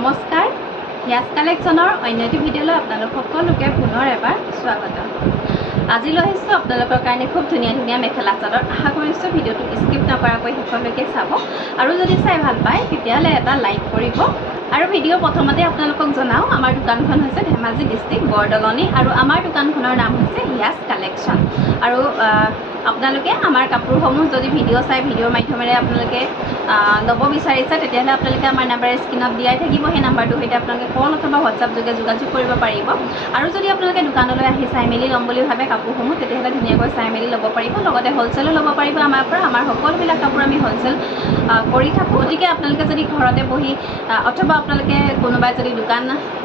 নমস্কাৰ হিয়াজ কালেকশ্যনৰ অন্য এটি ভিডিঅ'লৈ আপোনালোক সকলোকে পুনৰ এবাৰ স্বাগতম। আজি লৈ আহিছোঁ আপোনালোকৰ কাৰণে খুব ধুনীয়া ধুনীয়া মেখেলা চাদৰ। আশা কৰিছোঁ ভিডিঅ'টো স্কিপ নকৰাকৈ শেষলৈকে চাব আৰু যদি চাই ভাল পায় তেতিয়াহ'লে এটা লাইক কৰিব। আৰু ভিডিঅ' প্ৰথমতে আপোনালোকক জনাওঁ, আমাৰ দোকানখন হৈছে ধেমাজি ডিষ্ট্ৰিক্ট বৰদলনি আৰু আমাৰ দোকানখনৰ নাম হৈছে হিয়াজ কালেকশ্যন। আৰু আপোনালোকে আমাৰ কাপোৰসমূহ যদি ভিডিঅ' চাই ভিডিঅ'ৰ মাধ্যমেৰে আপোনালোকে ল'ব বিচাৰিছে তেতিয়াহ'লে আপোনালোকে আমাৰ নাম্বাৰ স্ক্ৰীণত দিয়াই থাকিব। সেই নাম্বাৰটোৰ সৈতে আপোনালোকে কল অথবা হোৱাটছআপ যোগে যোগাযোগ কৰিব পাৰিব। আৰু যদি আপোনালোকে দোকানলৈ আহি চাই মেলি ল'ম বুলি ভাবে কাপোৰসমূহ তেতিয়াহ'লে ধুনীয়াকৈ চাই মেলি ল'ব পাৰিব। লগতে হ'লচেলো ল'ব পাৰিব আমাৰ পৰা। আমাৰ সকলোবিলাক কাপোৰ আমি হ'লচেল কৰি থাকোঁ। গতিকে আপোনালোকে যদি ঘৰতে বহি অথবা আপোনালোকে কোনোবাই যদি দোকান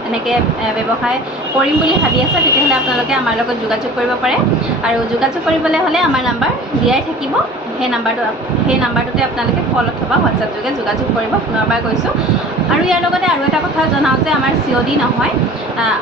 এনেকৈ ব্যৱসায় কৰিম বুলি ভাবি আছে তেতিয়াহ'লে আপোনালোকে আমাৰ লগত যোগাযোগ কৰিব পাৰে। আৰু যোগাযোগ কৰিবলৈ হ'লে আমাৰ নাম্বাৰ দিয়াই থাকিব। সেই নাম্বাৰটোতে আপোনালোকে কল অথবা হোৱাটছআপ যোগে যোগাযোগ কৰিব। পুনৰবাৰ কৈছোঁ। আৰু ইয়াৰ লগতে আৰু এটা কথা জনাওঁ যে আমাৰ COD নহয়,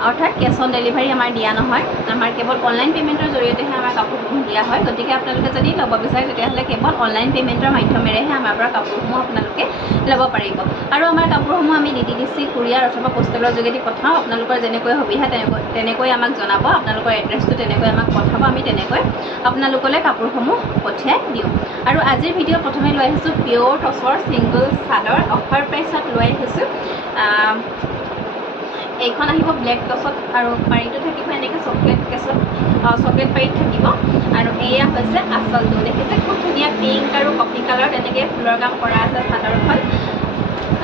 অৰ্থাৎ কেছ অন ডেলিভাৰী আমাৰ দিয়া নহয়। আমাৰ কেৱল অনলাইন পে'মেণ্টৰ জৰিয়তেহে আমাৰ কাপোৰসমূহ দিয়া হয়। গতিকে আপোনালোকে যদি ল'ব বিচাৰে তেতিয়াহ'লে কেৱল অনলাইন পে'মেণ্টৰ মাধ্যমেৰেহে আমাৰ পৰা কাপোৰসমূহ আপোনালোকে ল'ব পাৰিব। আৰু আমাৰ কাপোৰসমূহ আমি DTDC কুৰিয়াৰ অথবা পোষ্টেলৰ যোগেদি পঠাওঁ। আপোনালোকৰ যেনেকৈ সুবিধা তেনেকৈ আমাক জনাব, আপোনালোকৰ এড্ৰেছটো তেনেকৈ আমাক পঠাব, আমি তেনেকৈ আপোনালোকলৈ কাপোৰসমূহ পঠিয়াই দিওঁ। আৰু আজিৰ ভিডিঅ' প্ৰথমে লৈ আহিছোঁ পিয়'ৰ টচৰ ছিংগল চাদৰ। অফাৰ প্ৰাইচত লৈ আহিছোঁ। এইখন আহিব ব্লেক টচত আৰু পাৰীটো থাকিব এনেকৈ চকলেট পাৰীত থাকিব। আৰু এয়া হৈছে আঁচলটো। দেখিছে খুব ধুনীয়া পিংক আৰু কফি কালাৰত এনেকৈ ফুলৰ কাম কৰা আছে চাদৰখন।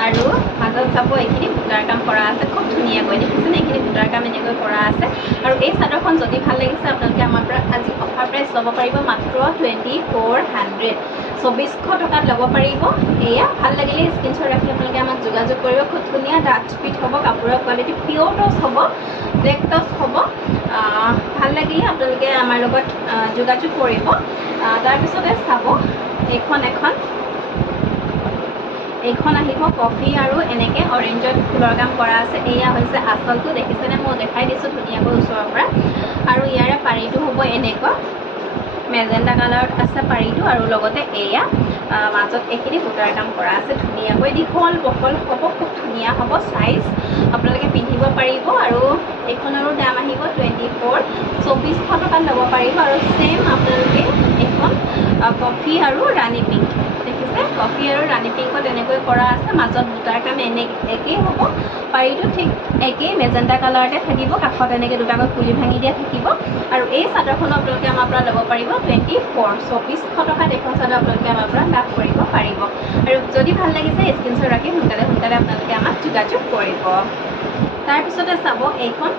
আৰু মাজত চাব এইখিনি বুটাৰ কাম কৰা আছে খুব ধুনীয়াকৈ। দেখিছেনে এইখিনি বুটাৰ কাম এনেকৈ কৰা আছে। আৰু এই চাদৰখন যদি ভাল লাগিছে আপোনালোকে আমাৰ পৰা আজি অফাৰ প্ৰাইচ ল'ব পাৰিব মাত্ৰ 2400, 2400 টকাত ল'ব পাৰিব। এয়া ভাল লাগিলে স্ক্ৰীনশ্বট ৰাখি আপোনালোকে আমাক যোগাযোগ কৰিব। খুব ধুনীয়া ডাঠ ফিট হ'ব, কাপোৰৰ কোৱালিটি পিয়'ৰ টচ হ'ব, ব্লেক টচ হ'ব। ভাল লাগিলে আপোনালোকে আমাৰ লগত যোগাযোগ কৰিব। তাৰপিছতে চাব এইখন আহিব কফি আৰু এনেকৈ অৰেঞ্জত ফুলৰ কাম কৰা আছে। এয়া হৈছে আঁচলটো। দেখিছেনে মই দেখাই দিছোঁ ধুনীয়াকৈ ওচৰৰ পৰা। আৰু ইয়াৰে পাৰীটো হ'ব এনেকুৱা মেজেণ্ডা কালাৰত আছে পাৰীটো। আৰু লগতে এয়া মাজত এইখিনি বুটাৰ কাম কৰা আছে ধুনীয়াকৈ। দীঘল বহল হ'ব, খুব ধুনীয়া হ'ব চাইজ। আপোনালোকে পিন্ধিব পাৰিব। আৰু এইখনৰো দাম আহিব 2400 টকাত ল'ব পাৰিব। আৰু ছেইম আপোনালোকে এইখন কফি আৰু ৰাণী পিংক, দেখিছে কফি আৰু ৰাণী পিংকত এনেকৈ কৰা আছে। মাজত বুটাৰ কাম একেই হ'ব। পাৰীটো ঠিক একেই মেজেণ্ডা কালাৰতে থাকিব। কাষত এনেকৈ দুটাকৈ ফুলি ভাঙি দিয়া থাকিব। আৰু এই চাদৰখনো আপোনালোকে আমাৰ পৰা ল'ব পাৰিব 2400 টকাত। এইখন চাদৰ আপোনালোকে আমাৰ পৰা লাভ কৰিব পাৰিব। আৰু যদি ভাল লাগিছে স্ক্ৰীনশ্বট ৰাখি সোনকালে আপোনালোকে আমাক যোগাযোগ কৰিব। তাৰপিছতে চাব এইখন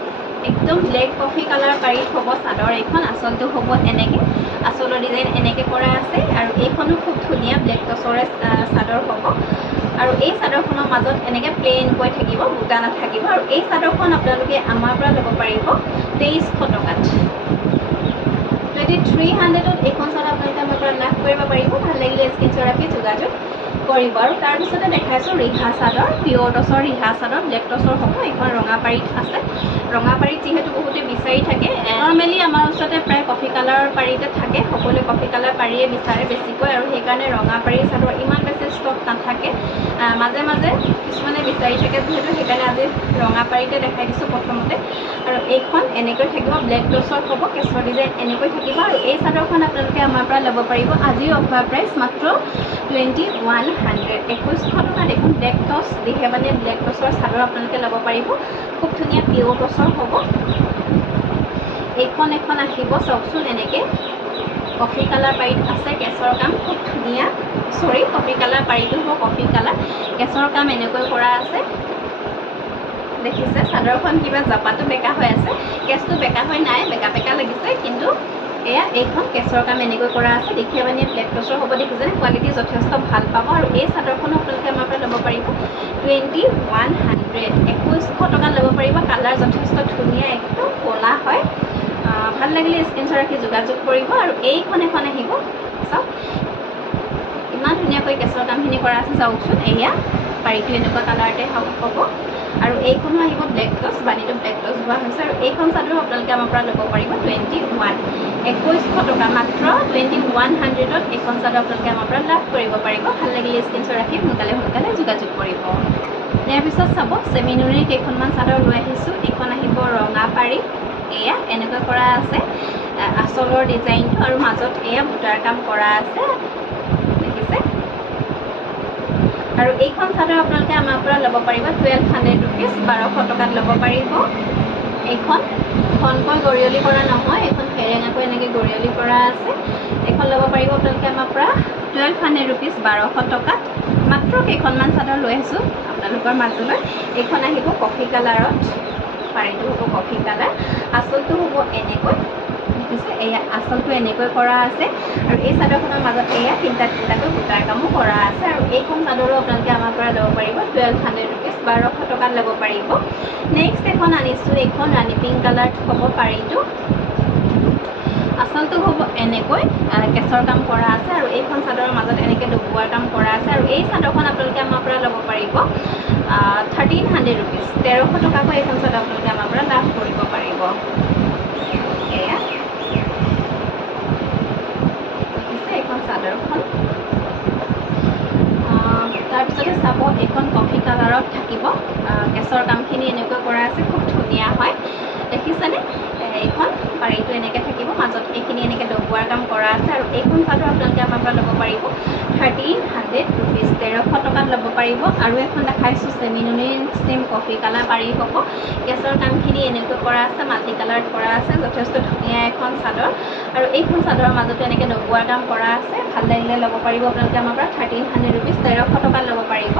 একদম ব্লেক কফি কালাৰ পাৰীত হ'ব চাদৰ। এইখন আঁচলটো হ'ব এনেকৈ, আঁচলৰ ডিজাইন এনেকৈ কৰা আছে। আৰু এইখনো খুব ধুনীয়া ব্লেক টচৰে চাদৰ হ'ব। আৰু এই চাদৰখনৰ মাজত এনেকৈ প্লেইনকৈ থাকিব, বুটা নাথাকিব। আৰু এই চাদৰখন আপোনালোকে আমাৰ পৰা ল'ব পাৰিব 2300 টকাত। 2300ত এইখন চাদৰ আপোনালোকে আমাৰ পৰা লাভ কৰিব পাৰিব। ভাল লাগিলে স্ক্ৰীনশ্বট ৰাখি যোগাযোগ কৰিব। আৰু তাৰপিছতে দেখাইছোঁ ৰিহা চাদৰ, পিয়'ৰ টচৰ ৰিহা চাদৰ, ব্লেক টচৰ হ'ব। এইখন ৰঙা পাৰীত আছে। ৰঙা পাৰীত যিহেতু বহুতে বিচাৰি থাকে, নৰ্মেলি আমাৰ ওচৰতে প্ৰায় কফি কালাৰৰ পাৰীতে থাকে। সকলোৱে কফি কালাৰ পাৰীয়ে বিচাৰে বেছিকৈ। আৰু সেইকাৰণে ৰঙা পাৰীৰ চাদৰ ইমান বেছি ষ্টক নাথাকে। মাজে মাজে কিছুমানে বিচাৰি থাকে যিহেতু সেইকাৰণে আজি ৰঙা পাৰীতে দেখাই দিছোঁ প্ৰথমতে। আৰু এইখন এনেকৈ থাকিব, ব্লেক টচৰ হ'ব, কেঁচৰ ডিজাইন এনেকৈ থাকিব। আৰু এই চাদৰখন আপোনালোকে আমাৰ পৰা ল'ব পাৰিব আজিৰ অফাৰ প্ৰাইচ মাত্ৰ 2100, 2100 টকাত। এইখন ব্লেক টচ দিহে মানে ব্লেক টচৰ চাদৰ আপোনালোকে ল'ব পাৰিব। খুব ধুনীয়া পিয়'ৰ টচৰ হ'ব। এইখন আহিব চাওকচোন এনেকৈ কফি কালাৰ পাৰীত আছে, কেঁচৰ কাম খুব ধুনীয়া। কফি কালাৰ পাৰীটো হ'ব কফি কালাৰ, কেঁচৰ কাম এনেকৈ কৰা আছে। দেখিছে চাদৰখন কিবা জাপাটো বেকা হৈ আছে, কেঁচটো বেকা হৈ নাই, বেকা লাগিছে। কিন্তু এয়া এইখন কেঁচৰ কাম এনেকৈ কৰা আছে। দেখিয়ে মানে ব্লেক টচৰ হ'ব। দেখিছেনে কোৱালিটি যথেষ্ট ভাল পাব। আৰু এই চাদৰখনো আপোনালোকে আমাৰ পৰা ল'ব পাৰিব 2100, 2100 টকাত ল'ব পাৰিব। কালাৰ যথেষ্ট ধুনীয়া, একদম ক'লা হয়। ভাল লাগিলে স্ক্ৰীনশ্বট ৰাখি যোগাযোগ কৰিব। আৰু এইখন আহিব চাওক ইমান ধুনীয়াকৈ কেঁচৰ কামখিনি কৰা আছে চাওকচোন। এয়া পাৰীটো এনেকুৱা কালাৰতে হ'ব। আৰু এইখনো আহিব ব্লেক টচ, বাণীটো ব্লেক টচ হোৱা হৈছে। আৰু এইখন চাদৰ আপোনালোকে আমাৰ পৰা ল'ব পাৰিব 2100 টকা, মাত্ৰ 2100ত এইখন চাদৰ আপোনালোকে আমাৰ পৰা লাভ কৰিব পাৰিব। ভাল লাগিলে স্ক্ৰীনশ্বট ৰাখি সোনকালে যোগাযোগ কৰিব। ইয়াৰ পিছত চাব চেমি নুনিৰ কেইখনমান চাদৰ লৈ আহিছোঁ। এইখন আহিব ৰঙা পাৰি, এয়া এনেকৈ কৰা আছে আঁচলৰ ডিজাইনটো, আৰু মাজত এয়া বুটাৰ কাম কৰা আছে, দেখিছে। আৰু এইখন চাদৰ আপোনালোকে আমাৰ পৰা ল'ব পাৰিব 1200 ৰুপিজ, 1200 টকাত ল'ব পাৰিব। এইখন ঘনকৈ গৰিয়লি কৰা নহয়, এইখন ফেৰেঙাকৈ এনেকৈ গৰিয়লি কৰা আছে। এইখন ল'ব পাৰিব আপোনালোকে আমাৰ পৰা 1200 ৰুপিজ, 1200 টকাত। মাত্ৰ কেইখনমান চাদৰ লৈ আহিছোঁ আপোনালোকৰ মাজলৈ। এইখন আহিব কফি কালাৰত, পাৰিটো হ'ব কফি কালাৰ, আঁচলটো হ'ব এনেকৈ, দেখিছে। এয়া আঁচলটো এনেকৈ কৰা আছে, আৰু এই চাদৰখনৰ মাজত এয়া তিনিটা তিনিটাকৈ বুটাৰ কামো কৰা আছে। আৰু এইখন চাদৰো আপোনালোকে আমাৰ পৰা ল'ব পাৰিব 1200 ৰুপিজ, 1200 টকাত ল'ব পাৰিব। নেক্সট এখন আনিছোঁ, এইখন ৰাণী পিংক কালাৰত হ'ব পাৰিটো, আঁচলটো হ'ব এনেকৈ কেঁচৰ কাম কৰা আছে, আৰু এইখন চাদৰৰ মাজত এনেকৈ ডবোৱাৰ কাম কৰা আছে। আৰু এই চাদৰখন আপোনালোকে আমাৰ পৰা ল'ব পাৰিব 1300 ৰুপিজ, 1300 টকাকৈ এইখন চাদৰ আপোনালোকে আমাৰ পৰা লাভ কৰিব পাৰিব। এয়া দেখিছে এইখন চাদৰখন। তাৰপিছতে চাব এইখন কফি কালাৰত থাকিব, কেঁচৰ কামখিনি এনেকৈ কৰা আছে, খুব ধুনীয়া হয়, দেখিছেনে। এইখন পাৰিটো এনেকৈ থাকিব, মাজত এইখিনি এনেকৈ ডবোৱাৰ কাম কৰা আছে। আৰু এইখন চাদৰ আপোনালোকে আমাৰ পৰা ল'ব পাৰিব 1300 ৰুপিজ, 1300 টকাত ল'ব পাৰিব। আৰু এখন দেখাইছোঁ চেমি নুনিৰ চেম কফি কালাৰ পাৰি হ'ব, কেঁচৰ কামখিনি এনেকৈ কৰা আছে, মাল্টি কালাৰত কৰা আছে, যথেষ্ট ধুনীয়া এখন চাদৰ। আৰু এইখন চাদৰৰ মাজতো এনেকৈ ডবোৱাৰ কাম কৰা আছে, ভাল লাগিলে ল'ব পাৰিব আপোনালোকে আমাৰ পৰা 1300 ৰুপিজ, 1300 টকাত ল'ব পাৰিব।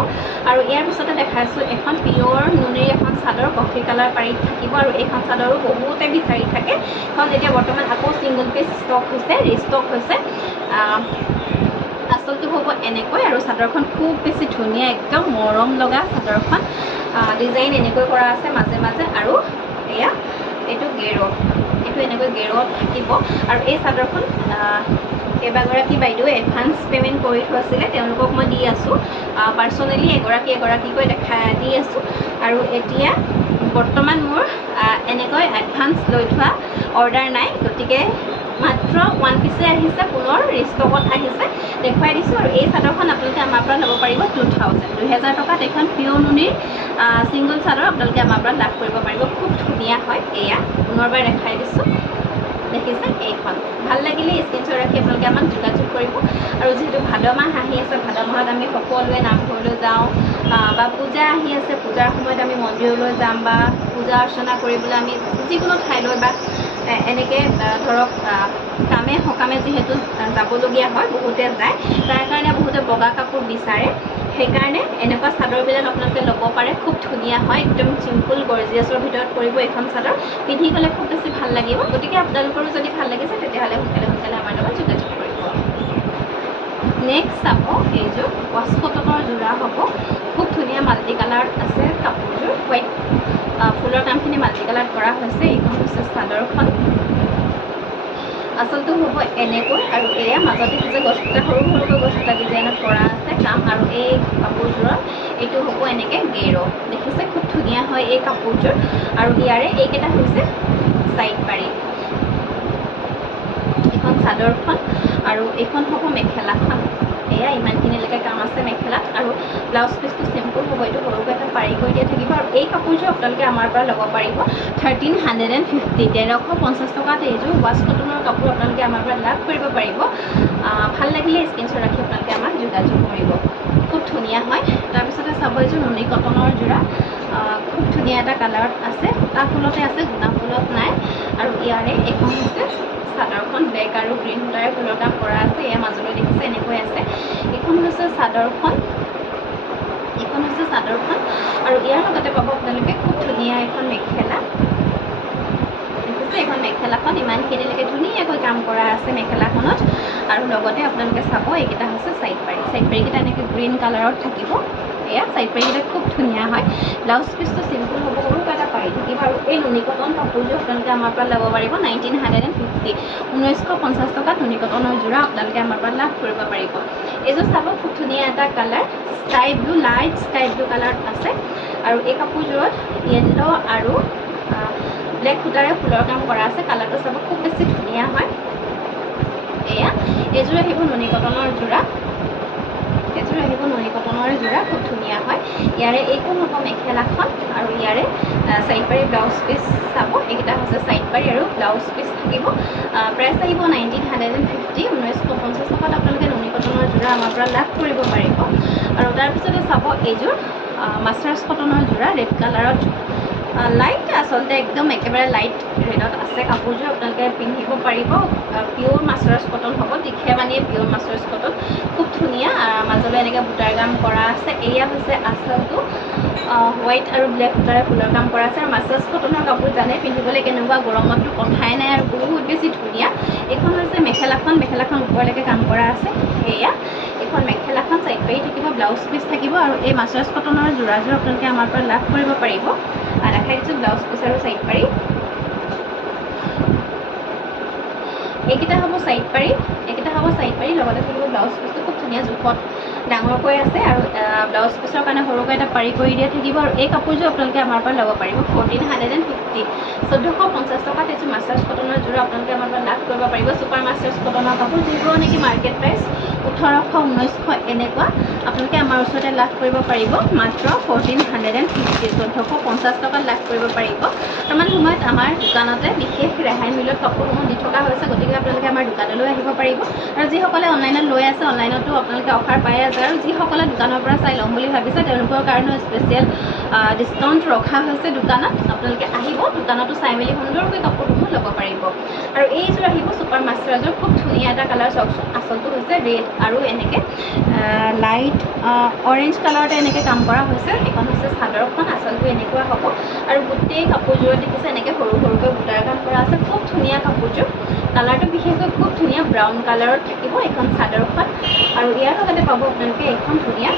আৰু ইয়াৰ পিছতে দেখাইছোঁ এখন পিয়ৰ নুনিৰ এখন চাদৰ কফি কালাৰ পাৰি থাকিব, আৰু এইখন চাদৰো বহুতে বিচাৰি থাকে। এখন এতিয়া বৰ্তমান আকৌ ছিংগল পিচ ষ্টক হৈছে, ৰিষ্টক হৈছে। আঁচলটো হ'ব এনেকৈ, আৰু চাদৰখন খুব বেছি ধুনীয়া, একদম মৰম লগা চাদৰখন, ডিজাইন এনেকৈ কৰা আছে মাজে মাজে। আৰু এয়া এইটো গেৰুৱ, এইটো এনেকৈ গেৰুৱত থাকিব। আৰু এই চাদৰখন কেইবাগৰাকী বাইদেৱে এডভান্স পে'মেণ্ট কৰি থৈছিলে, তেওঁলোকক মই দি আছোঁ, পাৰ্চনেলি এগৰাকী এগৰাকীকৈ দি আছোঁ। আৰু এতিয়া বৰ্তমান মোৰ এনেকৈ এডভান্স লৈ থোৱা অৰ্ডাৰ নাই, গতিকে মাত্ৰ 1 পিছে আহিছে, পুনৰ ৰিষ্টকত আহিছে, দেখুৱাই দিছোঁ। আৰু এই চাদৰখন আপোনালোকে আমাৰ পৰা ল'ব পাৰিব 2000 টকাত। এইখন পিয়ৰ নুনিৰ ছিংগল চাদৰ আপোনালোকে আমাৰ পৰা লাভ কৰিব পাৰিব, খুব ধুনীয়া হয়। এয়া পুনৰবাৰ দেখাই দিছোঁ, দেখিছে। এইখন ভাল লাগিলে স্ক্ৰীনশ্বট ৰাখি আপোনালোকে আমাক যোগাযোগ কৰিব। আৰু যিহেতু ভাদ মাহ আহি আছে, ভাদ মাহত আমি সকলোৱে নামঘৰলৈ যাওঁ, বা পূজা আহি আছে, পূজাৰ সময়ত আমি মন্দিৰলৈ যাম, বা পূজা অৰ্চনা কৰিবলৈ আমি যিকোনো ঠাইলৈ বা এনেকৈ ধৰক কামে সকামে যিহেতু যাবলগীয়া হয়, বহুতে যায়, তাৰ কাৰণে বহুতে বগা কাপোৰ বিচাৰে। সেইকাৰণে এনেকুৱা চাদৰবিলাক আপোনালোকে ল'ব পাৰে, খুব ধুনীয়া হয়, একদম চিম্পুল গৰ্জিয়াছৰ ভিতৰত পৰিব এইখন চাদৰ, পিন্ধি গ'লে খুব বেছি ভাল লাগিব। গতিকে আপোনালোকৰো যদি ভাল লাগিছে তেতিয়াহ'লে সোনকালে আমাৰ লগত যোগাযোগ কৰিব। নেক্সট চাব এইযোৰ ৱাছ কটনৰ যোৰা হ'ব, খুব ধুনীয়া মাল্টি কালাৰত আছে কাপোৰযোৰ, হোৱাইট ফুলৰ কামখিনি মাল্টি কালাৰত কৰা হৈছে। এইখন হৈছে চাদৰখন, আচলটো হ'ব এনেকৈ। আৰু এয়া মাজতে যে গছপুতা সৰু সৰুকৈ গছপুতা ডিজাইনত কৰা আছে কাম। আৰু এই কাপোৰযোৰৰ এইটো হ'ব এনেকৈ গেৰুৱ, দেখিছে, খুব ধুনীয়া হয় এই কাপোৰযোৰ। আৰু ইয়াৰে এইকেইটা হৈছে চাইড পাৰি, এইখন চাদৰখন, আৰু এইখন হ'ব মেখেলাখন। এয়া ইমানখিনিলৈকে কাম আছে মেখেলাত, আৰু ব্লাউজ পিচটো চিম্পুল হ'ব, এইটো সৰুকৈ এটা পাৰি কৰি দিয়া থাকিব। আৰু এই কাপোৰযোৰ আপোনালোকে আমাৰ পৰা ল'ব পাৰিব 1350, 1350 টকাত এইযোৰ ৱাছ কটনৰ কাপোৰ আপোনালোকে আমাৰ পৰা লাভ কৰিব পাৰিব। ভাল লাগিলে স্ক্ৰীনশ্বট ৰাখি আপোনালোকে আমাক যোগাযোগ কৰিব, খুব ধুনীয়া হয়। তাৰপিছতে চাব এইযোৰ নুনি কটনৰ যোৰা, খুব ধুনীয়া এটা কালাৰত আছে, সূতা ফুলতে আছে, গুণা ফুলত নাই। আৰু ইয়াৰে এইখন হৈছে চাদৰখন, ব্লেক আৰু গ্ৰীণ সূতাৰে ফুলৰ কাম কৰা আছে, এয়া মাজলৈ দেখিছে এনেকৈ আছে। এইখন হৈছে চাদৰখন, এইখন হৈছে চাদৰখন। আৰু ইয়াৰ লগতে পাব আপোনালোকে খুব ধুনীয়া এখন মেখেলা, দেখিছে। এইখন মেখেলাখন ইমানখিনিলৈকে ধুনীয়াকৈ কাম কৰা আছে মেখেলাখনত। আৰু লগতে আপোনালোকে চাব এইকেইটা হৈছে চাইড পাৰি, চাইড পাৰিকেইটা এনেকৈ গ্ৰীণ কালাৰত থাকিব। এয়া চাইড পাৰিকেইটা খুব ধুনীয়া হয়, ব্লাউজ পিচটো চিম্পুল হ'ব, সৰুকৈ এটা পাৰি থাকিব। আৰু এই নুনি কটন কাপোৰযোৰ আপোনালোকে আমাৰ পৰা ল'ব পাৰিব 1950, 1950 টকাত নুনি কটনৰ যোৰা আপোনালোকে আমাৰ পৰা লাভ কৰিব পাৰিব। এইযোৰ চাব খুব ধুনীয়া এটা colour, sky blue, light sky blue কালাৰত আছে। আৰু এই কাপোৰযোৰত য়েল্ল' আৰু ব্লেক সূতাৰে ফুলৰ কাম কৰা আছে, কালাৰটো চাব খুব বেছি ধুনীয়া হয়। এয়া এইযোৰ আহিব নুনি কটনৰ যোৰা, এইযোৰ আহিব নুনি কটনৰ যোৰা, খুব ধুনীয়া হয়। ইয়াৰে এইখন হ'ব মেখেলাখন আৰু ইয়াৰে চাইড পাৰি ব্লাউজ পিচ চাব। এইকেইটা হৈছে চাইড পাৰি আৰু ব্লাউজ পিচ থাকিব। প্ৰাইচ আহিব 1950, 1950 টকাত আপোনালোকে নুনি কটনৰ যোৰা আমাৰ পৰা লাভ কৰিব পাৰিব। আৰু তাৰপিছতে চাব এইযোৰ মাষ্টাৰ্ছ কটনৰ যোৰা, ৰেড কালাৰত লাইট, আচলতে একদম একেবাৰে লাইট ৰেডত আছে কাপোৰযোৰ। আপোনালোকে পিন্ধিব পাৰিব। পিয়'ৰ মাষ্টাৰ্ছ কটন হ'ব, দীঘে মানিয়ে পিয়'ৰ মাষ্টাৰ্ছ কটন, খুব ধুনীয়া। মাজলৈ এনেকৈ বুটাৰ কাম কৰা আছে। এয়া হৈছে আঁচলটো, হোৱাইট আৰু ব্লেক সূতাৰে ফুলৰ কাম কৰা আছে। আৰু মাষ্টাৰ্ছ কটনৰ কাপোৰ জানে পিন্ধিবলৈ কেনেকুৱা, গৰমততো কথাই নাই আৰু বহুত বেছি ধুনীয়া। এইখন হৈছে মেখেলাখন, মেখেলাখন ওপৰলৈকে কাম কৰা আছে। সেয়া এইখন মেখেলাখন, চাইড পাৰি থাকিব, ব্লাউজ পিচ থাকিব। আৰু এই মাষ্টাৰ্ছ কটনৰ যোৰাযোৰ আপোনালোকে আমাৰ পৰা লাভ কৰিব পাৰিব। দেখাই দিছোঁ ব্লাউজ পিচ আৰু চাইড পাৰি। এইকেইটা হ'ব চাইড পাৰি, এইকেইটা হ'ব চাইড পাৰি, লগতে থাকিব ব্লাউজ পিচটো খুব ধুনীয়া জোখত ডাঙৰকৈ আছে। আৰু ব্লাউজ পিচৰ কাৰণে সৰুকৈ এটা পাৰি কৰি দিয়া থাকিব। আৰু এই কাপোৰযোৰ আপোনালোকে আমাৰ পৰা ল'ব পাৰিব 1450, 1450 টকাত এইযোৰ মাষ্টাৰ্ছ কটনৰ যোৰা আপোনালোকে আমাৰ পৰা লাভ কৰিব পাৰিব। ছুপাৰ মাষ্টাৰ্ছ কটনৰ কাপোৰ, যিবোৰ নেকি মাৰ্কেট প্ৰাইচ 1800, 1900 এনেকুৱা, আপোনালোকে আমাৰ ওচৰতে লাভ কৰিব পাৰিব মাত্ৰ 1450, 1450 টকাত লাভ কৰিব পাৰিব। বৰ্তমান সময়ত আমাৰ দোকানতে বিশেষ ৰেহাই মূল্যত কাপোৰসমূহ দি থকা হৈছে, গতিকে আপোনালোকে আমাৰ দোকানলৈ আহিব পাৰিব। আৰু যিসকলে অনলাইনত লৈ আছে, অনলাইনতো আপোনালোকে অফাৰ পাই আছে। আৰু যিসকলে দোকানৰ পৰা চাই ল'ম বুলি ভাবিছে, তেওঁলোকৰ কাৰণেও স্পেচিয়েল ডিছকাউণ্ট ৰখা হৈছে দোকানত। আপোনালোকে আহিব, দোকানতো চাই মেলি সুন্দৰকৈ কাপোৰসমূহ ল'ব পাৰিব। আৰু এইযোৰ আহিব ছুপাৰ মাষ্টাৰযোৰ, খুব ধুনীয়া এটা কালাৰ। চাওকচোন, আচলটো হৈছে ৰেড আৰু এনেকৈ লাইট অৰেঞ্জ কালাৰতে এনেকৈ কাম কৰা হৈছে। এইখন হৈছে চাদৰখন, আচলটো এনেকুৱা হ'ব। আৰু গোটেই কাপোৰযোৰত দেখিছে এনেকৈ সৰু সৰুকৈ বুটাৰ কাম কৰা আছে, খুব ধুনীয়া কাপোৰযোৰ। কালাৰটো বিশেষকৈ খুব ধুনীয়া ব্ৰাউন কালাৰত থাকিব এইখন চাদৰখন। আৰু ইয়াৰ লগতে পাব আপোনালোকে এইখন ধুনীয়া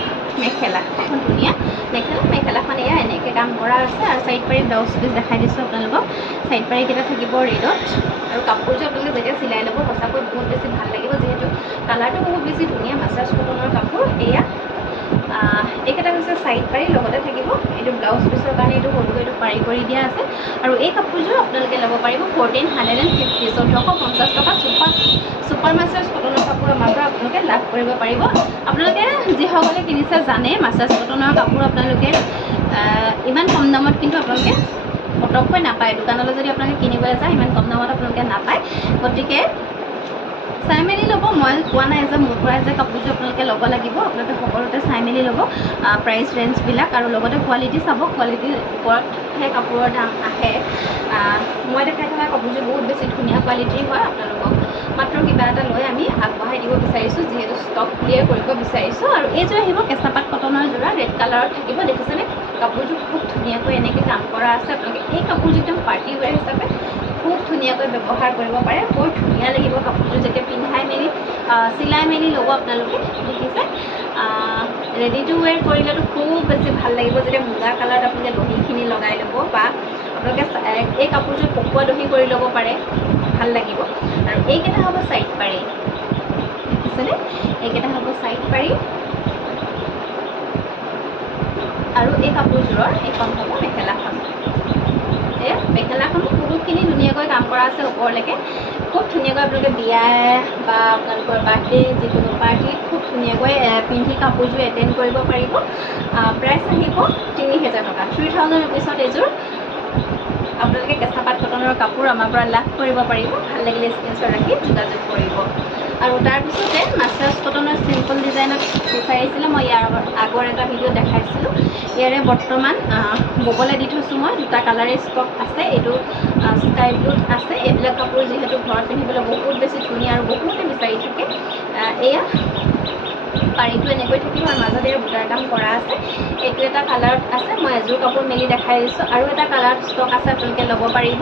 মেখেলা, এখন ধুনীয়া মেখেলা। মেখেলাখন এয়া এনেকৈ কাম কৰা আছে। আৰু চাইড পাৰি ব্লাউজ পিচ দেখাই দিছোঁ আপোনালোকক। চাইড পাৰিকেইটা থাকিব ৰেডত। আৰু কাপোৰযোৰ আপোনালোকে যেতিয়া চিলাই ল'ব সঁচাকৈ বহুত বেছি ভাল লাগিব, যিহেতু কালাৰটো বহুত বেছি ধুনীয়া। মাষ্টাৰ্ছ কটনৰ কাপোৰ এয়া। এইকেইটা হৈছে চাইড পাৰি, লগতে থাকিব এইটো ব্লাউজ পিচৰ কাৰণে এইটো সৰুকৈ এইটো পাৰি কৰি দিয়া আছে। আৰু এই কাপোৰযোৰ আপোনালোকে ল'ব পাৰিব 1450, 1450 টকা। ছুপাৰ মাষ্টাৰ্ছ কটনৰ কাপোৰ আমাৰ পৰা আপোনালোকে লাভ কৰিব পাৰিব। আপোনালোকে যিসকলে কিনিছে জানে, মাষ্টাৰ্ছ কটনৰ কাপোৰ আপোনালোকে ইমান কম দামত কিন্তু আপোনালোকে পটককৈ নাপায়। দোকানলৈ যদি আপোনালোকে কিনিবলৈ যায়, ইমান কম দামত আপোনালোকে নাপায়। গতিকে চাই মেলি ল'ব। মই কোৱা নাই যে মোৰ পৰা যে কাপোৰযোৰ আপোনালোকে ল'ব লাগিব, আপোনালোকে সকলোতে চাই মেলি ল'ব প্ৰাইচ ৰেঞ্জবিলাক। আৰু লগতে কোৱালিটি চাব, কোৱালিটিৰ ওপৰতহে কাপোৰৰ দাম আহে। মই দেখাই থকা কাপোৰযোৰ বহুত বেছি ধুনীয়া কোৱালিটিৰ হয়। আপোনালোকক মাত্ৰ কিবা এটা লৈ আমি আগবঢ়াই দিব বিচাৰিছোঁ, যিহেতু ষ্টক ক্লিয়াৰ কৰিব বিচাৰিছোঁ। আৰু এইযোৰ আহিব কেঁচাপাত কটনৰ যোৰা, ৰেড কালাৰত থাকিব। দেখিছেনে, কাপোৰযোৰ খুব ধুনীয়াকৈ এনেকৈ কাম কৰা আছে। আপোনালোকে এই কাপোৰযোৰ একদম পাৰ্টি ৱেৰ হিচাপে খুব ধুনীয়াকৈ ব্যৱহাৰ কৰিব পাৰে। বৰ ধুনীয়া লাগিব কাপোৰযোৰ যেতিয়া পিন্ধাই মেলি চিলাই মেলি ল'ব আপোনালোকে। দেখিছে, ৰেডি টু ৱেৰ কৰিলেতো খুব বেছি ভাল লাগিব। যেতিয়া মুগা কালাৰত আপোনালোকে দহিখিনি লগাই ল'ব, বা আপোনালোকে এই কাপোৰযোৰ পকোৱা দহি কৰি ল'ব পাৰে, ভাল লাগিব। আৰু এইকেইটা হ'ব চাইড পাৰি, দেখিছেনে, এইকেইটা হ'ব চাইড পাৰি। আৰু এই কাপোৰযোৰৰ এইখন হ'ব মেখেলাখন। মেখেলাখনো বহুতখিনি ধুনীয়াকৈ কাম কৰা আছে ওপৰলৈকে। খুব ধুনীয়াকৈ আপোনালোকে বিয়া বা আপোনালোকৰ বাৰ্থডে যিকোনো পাৰ্টিত খুব ধুনীয়াকৈ পিন্ধি কাপোৰযোৰ এটেণ্ড কৰিব পাৰিব। প্ৰাইচ আহিব 3000 টকা, 3000 ৰুপিছত এইযোৰ আপোনালোকে কেঁচাপাত কটনৰ কাপোৰ আমাৰ পৰা লাভ কৰিব পাৰিব। ভাল লাগিলে স্ক্ৰীনশ্বট ৰাখি যোগাযোগ কৰিব। আৰু তাৰপিছতে মাষ্টাৰ্ছ কটনৰ চিম্পল ডিজাইনত বিচাৰিছিলে, মই ইয়াৰ আগৰ এটা ভিডিঅ' দেখাইছিলোঁ। ইয়াৰে বৰ্তমান ববলৈ দি থৈছোঁ মই, দুটা কালাৰে ষ্টক আছে। এইটো স্কাই ব্লুত আছে। এইবিলাক কাপোৰ যিহেতু ঘৰত পিন্ধিবলৈ বহুত বেছি ধুনীয়া আৰু বহুতে বিচাৰি থাকে। এয়া পাৰীটো এনেকৈ থাকিব আৰু মাজত ইয়াৰ বুটাৰ কাম কৰা আছে। এইটো এটা কালাৰত আছে, মই এযোৰ কাপোৰ মেলি দেখাই দিছোঁ। আৰু এটা কালাৰত ষ্টক আছে, আপোনালোকে ল'ব পাৰিব।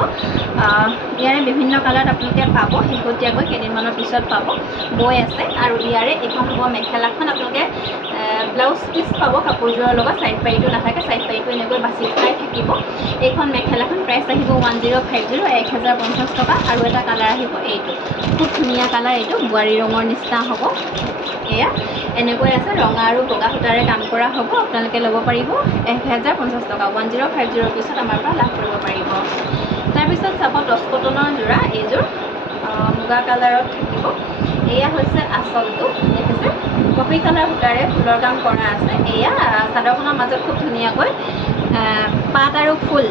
ইয়াৰে বিভিন্ন কালাৰত আপোনালোকে পাব, শেহতীয়াকৈ কেইদিনমানৰ পিছত পাব। বৈ আছে। আৰু ইয়াৰে এইখন হ'ব মেখেলাখন। আপোনালোকে ব্লাউজ পিচ পাব কাপোৰযোৰৰ লগত, চাইড পাৰীটো নাথাকে, চাইড পাৰীটো এনেকৈ বাছি খাই থাকিব। এইখন মেখেলাখন প্ৰাইচ আহিব 1050, 1050 টকা। আৰু এটা কালাৰ আহিব এইটো, খুব ধুনীয়া কালাৰ। এইটো বোৱাৰী ৰঙৰ নিচিনা হ'ব। এয়া এনেকৈ আছে, ৰঙা আৰু বগা সূতাৰে কাম কৰা হ'ব। আপোনালোকে ল'ব পাৰিব 1050 টকা, 1050 পিছত আমাৰ পৰা লাভ কৰিব পাৰিব। তাৰপিছত চাব 10 কটনৰ যোৰা, এইযোৰ মুগা কালাৰত থাকিব। এয়া হৈছে আঁচলটো, দেখিছে, কফি কালাৰ সূতাৰে ফুলৰ কাম কৰা আছে। এয়া চাদৰখনৰ মাজত খুব ধুনীয়াকৈ পাত আৰু ফুল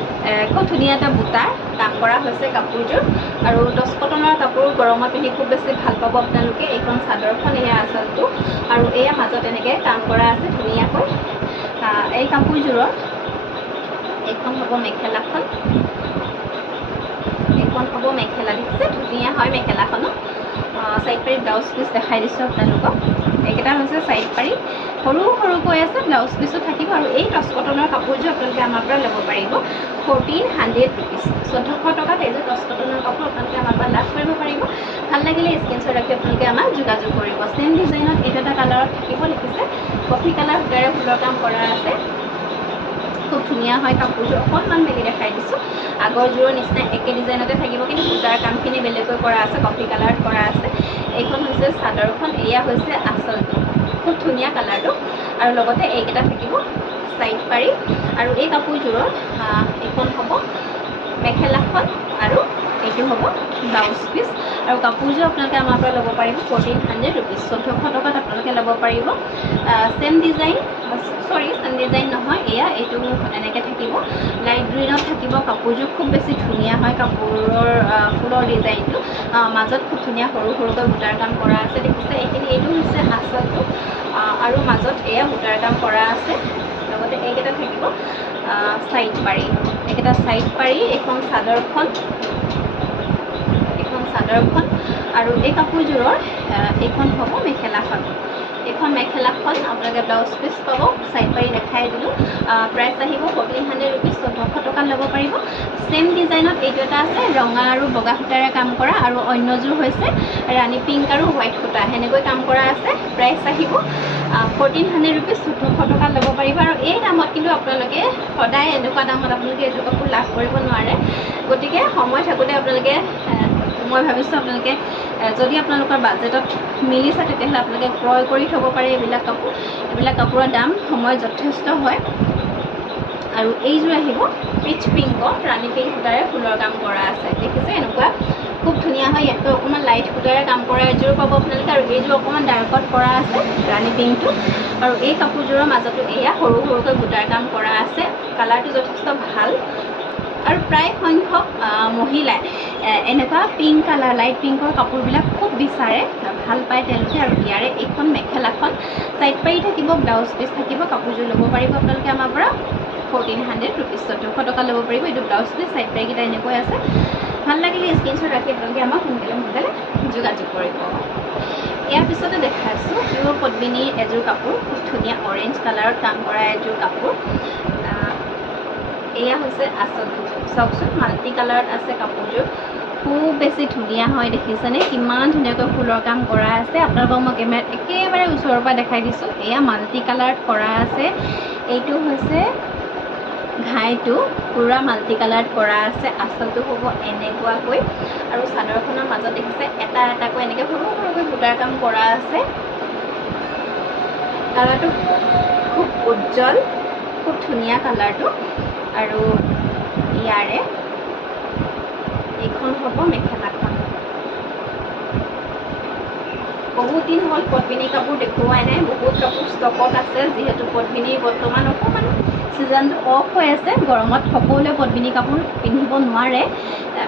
খুব ধুনীয়া এটা বুটাৰ কাম কৰা হৈছে কাপোৰযোৰ। আৰু টচ কটনৰ কাপোৰ গৰমত পিন্ধি খুব বেছি ভাল পাব আপোনালোকে। এইখন চাদৰখন এয়া আচলটো, আৰু এয়া মাজত এনেকৈ কাম কৰা আছে ধুনীয়াকৈ। এই কাপোৰযোৰৰ এইখন হ'ব মেখেলাখন, এইখন হ'ব মেখেলা। দেখিছে ধুনীয়া হয় মেখেলাখনো। চাইড পাৰি ব্লাউজ পিচ দেখাই দিছোঁ আপোনালোকক। এইকেইটা হৈছে চাইড পাৰি, সৰু সৰুকৈ আছে, ব্লাউজ পিচো থাকিব। আৰু এই টচ কটনৰ কাপোৰযোৰ আপোনালোকে আমাৰ পৰা ল'ব পাৰিব 1400 ৰুপিজ। 1400 টকাত এইযোৰ টচ কটনৰ কাপোৰ আপোনালোকে আমাৰ পৰা লাভ কৰিব পাৰিব। ভাল লাগিলে স্ক্ৰীনশ্বট ৰাখি আপোনালোকে আমাক যোগাযোগ কৰিব। চেম ডিজাইনত এইটো এটা কালাৰত থাকিব। দেখিছে কফি কালাৰ সূতাৰে ফুলৰ কাম কৰা আছে, খুব ধুনীয়া হয় কাপোৰযোৰ। অকণমান মেলি দেখাই দিছোঁ। আগৰযোৰৰ নিচিনা একে ডিজাইনতে থাকিব, কিন্তু সূতাৰ কামখিনি বেলেগকৈ কৰা আছে, কফি কালাৰত কৰা আছে। এইখন হৈছে চাদৰখন, এয়া হৈছে আঁচলটো। খুব ধুনীয়া কালাৰটো। আৰু লগতে এইকেইটা থাকিব চাইড পাৰি। আৰু এই কাপোৰযোৰৰ এইখন হ'ব মেখেলাখন, আৰু এইটো হ'ব ব্লাউজ পিচ। আৰু কাপোৰযোৰ আপোনালোকে আমাৰ পৰা ল'ব পাৰিব 1400 ৰুপিজ। 1400 টকাত আপোনালোকে ল'ব পাৰিব। চেম ডিজাইন, চেম ডিজাইন নহয়, এয়া এইটো এনেকৈ থাকিব, লাইট গ্ৰীণত থাকিব। কাপোৰযোৰ খুব বেছি ধুনীয়া হয়। কাপোৰৰ ফুলৰ ডিজাইনটো মাজত খুব ধুনীয়া সৰু সৰুকৈ বুটাৰ কাম কৰা আছে। দেখিছে এইটো হৈছে আঁচলটো, আৰু মাজত এয়া বুটাৰ কাম কৰা আছে। লগতে এইকেইটা থাকিব চাইড পাৰি, এইকেইটা চাইড পাৰি। এইখন চাদৰখন, আৰু এই কাপোৰযোৰৰ এইখন হ'ব মেখেলাখন। এইখন মেখেলাখন আপোনালোকে ব্লাউজ পিচ পাব, চাইড পাৰি দেখাই দিলোঁ। প্ৰাইচ আহিব 1400 ৰুপিজ। 1400 টকাত ল'ব পাৰিব। চেম ডিজাইনত এইটো এটা আছে ৰঙা আৰু বগা সূতাৰে কাম কৰা, আৰু অন্যযোৰ হৈছে ৰাণী পিংক আৰু হোৱাইট সূতা, সেনেকৈ কাম কৰা আছে। প্ৰাইচ আহিব 1400 ৰুপিজ। 1400 টকাত ল'ব পাৰিব। আৰু এই দামত কিন্তু আপোনালোকে সদায় এনেকুৱা দামত আপোনালোকে এইযোৰ কাপোৰ লাভ কৰিব নোৱাৰে। গতিকে সময় থাকোঁতে আপোনালোকে, মই ভাবিছোঁ আপোনালোকে যদি আপোনালোকৰ বাজেটত মিলিছে তেতিয়াহ'লে আপোনালোকে ক্ৰয় কৰি থ'ব পাৰে এইবিলাক কাপোৰ। এইবিলাক কাপোৰৰ দাম সময়ত যথেষ্ট হয়। আৰু এইযোৰ আহিব পিচ পিংকত ৰাণী পিংক সূতাৰে ফুলৰ কাম কৰা আছে। দেখিছে এনেকুৱা খুব ধুনীয়া হয়। ইয়াতকৈ অকণমান লাইট সূতাৰে কাম কৰা এযোৰ পাব আপোনালোকে। আৰু এইযোৰ অকণমান ডাৰ্কত কৰা আছে ৰাণী পিংকটো। আৰু এই কাপোৰযোৰৰ মাজতো এয়া সৰু সৰুকৈ বুটাৰ কাম কৰা আছে। কালাৰটো যথেষ্ট ভাল। আৰু প্ৰায় সংখ্যক মহিলাই এনেকুৱা পিংক কালাৰ, লাইট পিংকৰ কাপোৰবিলাক খুব বিচাৰে, ভাল পায় তেওঁলোকে। আৰু ইয়াৰে এইখন মেখেলাখন চাইড পাৰি থাকিব, ব্লাউজ পিচ থাকিব। কাপোৰযোৰ ল'ব পাৰিব আপোনালোকে আমাৰ পৰা 1400 ৰুপিজ। 1400 টকা ল'ব পাৰিব। এইটো ব্লাউজ পিচ, চাইড পাৰিকেইটা এনেকৈ আছে। ভাল লাগিলে স্ক্ৰীনশ্বট ৰাখি আপোনালোকে আমাক সোনকালে যোগাযোগ কৰিব। ইয়াৰ পিছতে দেখাইছোঁ পিয়ৰ পদ্মিনীৰ এযোৰ কাপোৰ, খুব ধুনীয়া অৰেঞ্জ কালাৰত কাম কৰা এযোৰ কাপোৰ। এয়া হৈছে আঁচলটো, চাওকচোন মাল্টি কালাৰত আছে কাপোৰযোৰ। খুব বেছি ধুনীয়া হয়। দেখিছেনে কিমান ধুনীয়াকৈ ফুলৰ কাম কৰা আছে। আপোনালোকক মই কেমেৰাত একেবাৰে ওচৰৰ পৰা দেখাই দিছোঁ। এয়া মাল্টি কালাৰত কৰা আছে। এইটো হৈছে ঘাইটো, পুৰা মাল্টি কালাৰত কৰা আছে। আঁচলটো হ'ব এনেকুৱাকৈ, আৰু চাদৰখনৰ মাজত দেখিছে এটা এটাকৈ এনেকৈ সৰু সৰুকৈ বুটাৰ কাম কৰা আছে। কালাৰটো খুব উজ্জ্বল, খুব ধুনীয়া কালাৰটো। আৰু ইয়াৰে এইখন হ'ব মেখেলাখন। বহুত দিন হ'ল পদ্মিনী কাপোৰ দেখুৱাই নাই, বহুত কাপোৰ ষ্টকত আছে। যিহেতু পদ্মিনীৰ বৰ্তমান অকণমান ছিজনটো অফ হৈ আছে, গৰমত সকলোৱে পদ্মিনী কাপোৰ পিন্ধিব নোৱাৰে।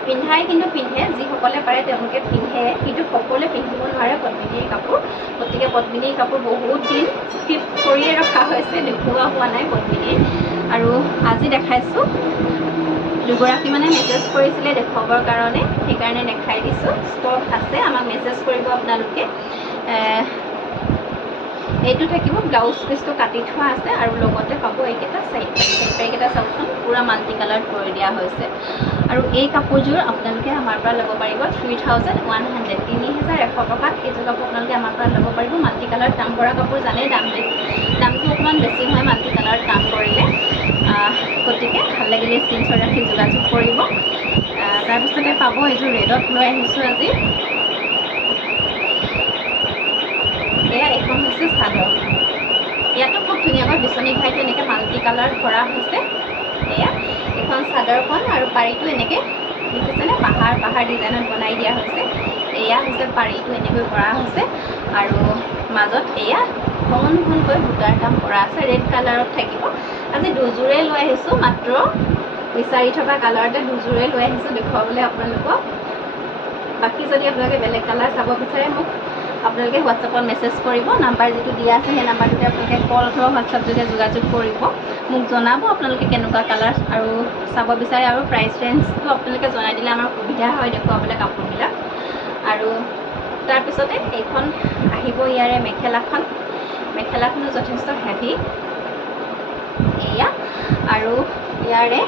পিন্ধাই কিন্তু পিন্ধে, যিসকলে পাৰে তেওঁলোকে পিন্ধে, কিন্তু সকলোৱে পিন্ধিব নোৱাৰে পদ্মিনীৰ কাপোৰ। গতিকে পদ্মিনীৰ কাপোৰ বহুত দিন স্কিপ কৰিয়ে ৰখা হৈছে, দেখুওৱা হোৱা নাই পদ্মিনীৰ। আৰু আজি দেখাইছোঁ। দুগৰাকী মানে মেছেজ কৰিছিলে দেখুৱাবৰ কাৰণে, সেইকাৰণে দেখাই দিছোঁ। ষ্টক আছে, আমাক মেছেজ কৰিব আপোনালোকে। এইটো থাকিব, ব্লাউজ পিচটো কাটি থোৱা আছে। আৰু লগতে পাব এইকেইটা চাইড পাৰিকেইটা চাওকচোন, পূৰা মাল্টি কালাৰত কৰি দিয়া হৈছে। আৰু এই কাপোৰযোৰ আপোনালোকে আমাৰ পৰা ল'ব পাৰিব 3100, 3100 টকাত এইযোৰ কাপোৰ আপোনালোকে আমাৰ পৰা ল'ব পাৰিব। মাল্টি কালাৰত কাম কৰা কাপোৰ জানেই দামটো অকণমান বেছি হয় মাল্টি কালাৰত কাম কৰিলে। গতিকে ভাল লাগিলে স্ক্ৰীনশ্বট ৰাখি যোগাযোগ কৰিব। তাৰপিছতে পাব এইযোৰ ৰেডত লৈ আহিছোঁ আজি। এয়া এইখন হৈছে চাদৰ। ইয়াতো খুব ধুনীয়াকৈ বিচনী ঘাইটো এনেকৈ মাল্টি কালাৰত কৰা হৈছে। এয়া এইখন চাদৰখন, আৰু পাৰিটো এনেকৈ দেখিছেনে পাহাৰ ডিজাইনত বনাই দিয়া হৈছে। এয়া হৈছে পাৰিটো এনেকৈ কৰা হৈছে। আৰু মাজত এয়া ঘনকৈ বুটাৰ কাম কৰা আছে, ৰেড কালাৰত থাকিব। আজি দুযোৰে লৈ আহিছোঁ, মাত্ৰ বিচাৰি থকা কালাৰতে দুযোৰে লৈ আহিছোঁ দেখুৱাবলৈ আপোনালোকক। বাকী যদি আপোনালোকে বেলেগ কালাৰ চাব বিচাৰে মোক আপোনালোকে হোৱাটছএপত মেছেজ কৰিব, নাম্বাৰ যিটো দিয়া আছে সেই নাম্বাৰটোতে আপোনালোকে কল অথবা হোৱাটছএপ যোগে যোগাযোগ কৰিব, মোক জনাব আপোনালোকে কেনেকুৱা কালাৰ আৰু চাব বিচাৰে, আৰু প্ৰাইচ ৰেঞ্জটো আপোনালোকে জনাই দিলে আমাৰ সুবিধা হয় দেখুৱাবলৈ কাপোৰবিলাক। আৰু তাৰপিছতে এইখন আহিব ইয়াৰে মেখেলাখনো যথেষ্ট হেভি এয়া, আৰু ইয়াৰে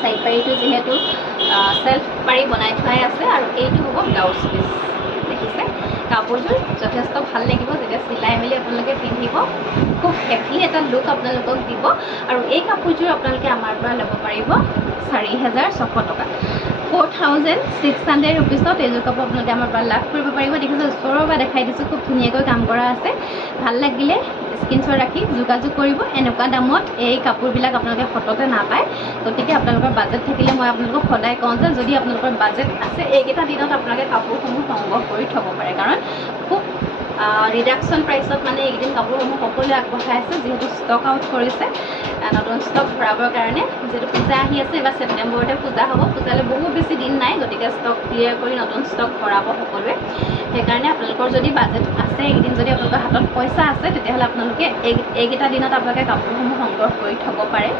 চাইড পাৰিটো যিহেতু চেল্ফ পাৰি বনাই থোৱাই আছে, আৰু এইটো হ'ব ব্লাউজ পিচ। দেখিছে কাপোৰযোৰ যথেষ্ট ভাল লাগিব যেতিয়া চিলাই মেলি আপোনালোকে পিন্ধিব, খুব হেভি এটা লুক আপোনালোকক দিব। আৰু এই কাপোৰযোৰ আপোনালোকে আমাৰ পৰা ল'ব পাৰিব 4,600 টকা, 4,600 ৰুপিছত এইযোৰ কাপোৰ আপোনালোকে আমাৰ পৰা লাভ কৰিব পাৰিব। দেখিছে ওচৰৰ পৰা দেখাই দিছোঁ, খুব ধুনীয়াকৈ কাম কৰা আছে। ভাল লাগিলে স্ক্ৰীনশ্বট ৰাখি যোগাযোগ কৰিব। এনেকুৱা দামত এই কাপোৰবিলাক আপোনালোকে সততে নাপায়, গতিকে আপোনালোকৰ বাজেট থাকিলে মই আপোনালোকক সদায় কওঁ যে যদি আপোনালোকৰ বাজেট আছে এইকেইটা দিনত আপোনালোকে কাপোৰসমূহ সংগ্ৰহ কৰি থ'ব পাৰে, কাৰণ খুব ৰিডাকশ্যন প্ৰাইচত মানে এইকেইদিন কাপোৰসমূহ সকলোৱে আগবঢ়াই আছে, যিহেতু ষ্টক আউট কৰিছে নতুন ষ্টক ভৰাবৰ কাৰণে। যিহেতু পূজা আহি আছে, এইবাৰ ছেপ্টেম্বৰতে পূজা হ'ব, পূজালৈ বহুত বেছি দিন নাই, গতিকে ষ্টক ক্লিয়াৰ কৰি নতুন ষ্টক ভৰাব সকলোৱে। সেইকাৰণে আপোনালোকৰ যদি বাজেট আছে, এইকেইদিন যদি আপোনালোকৰ হাতত পইচা আছে, তেতিয়াহ'লে আপোনালোকে এইকেইটা দিনত আপোনালোকে কাপোৰসমূহ সংগ্ৰহ কৰি থ'ব পাৰে,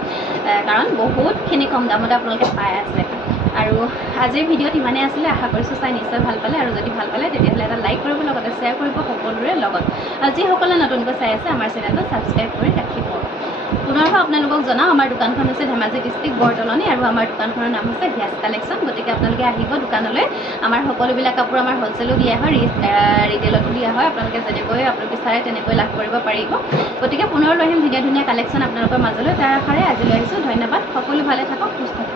কাৰণ বহুতখিনি কম দামতে আপোনালোকে পাই আছে। আৰু আজিৰ ভিডিঅ'ত ইমানেই আছিলে, আশা কৰিছোঁ চাই নিশ্চয় ভাল পালে, আৰু যদি ভাল পালে তেতিয়াহ'লে এটা লাইক কৰিব, লগতে শ্বেয়াৰ কৰিব সকলোৰে লগত, আৰু যিসকলে নতুনকৈ চাই আছে আমাৰ চেনেলটো ছাবস্ক্ৰাইব কৰি ৰাখিব। পুনৰবাৰ আপোনালোকক জনাওঁ, আমাৰ দোকানখন হৈছে ধেমাজি ডিষ্ট্ৰিক্ট বৰদলনি, আৰু আমাৰ দোকানখনৰ নাম হৈছে ভিয়াছ কালেকশ্যন। গতিকে আপোনালোকে আহিব দোকানলৈ, আমাৰ সকলোবিলাক কাপোৰ আমাৰ হ'লচেলো দিয়া হয়, ৰিটেইলতো দিয়া হয়, আপোনালোকে যেনেকৈ আপোনালোকে বিচাৰে তেনেকৈ লাভ কৰিব পাৰিব। গতিকে পুনৰ লৈ আহিম ধুনীয়া ধুনীয়া কালেকশ্যন আপোনালোকৰ মাজলৈ, তাৰ আশাৰে আজিলৈ আহিছোঁ। ধন্যবাদ, সকলো ভালে থাকক, সুস্থ থাকক।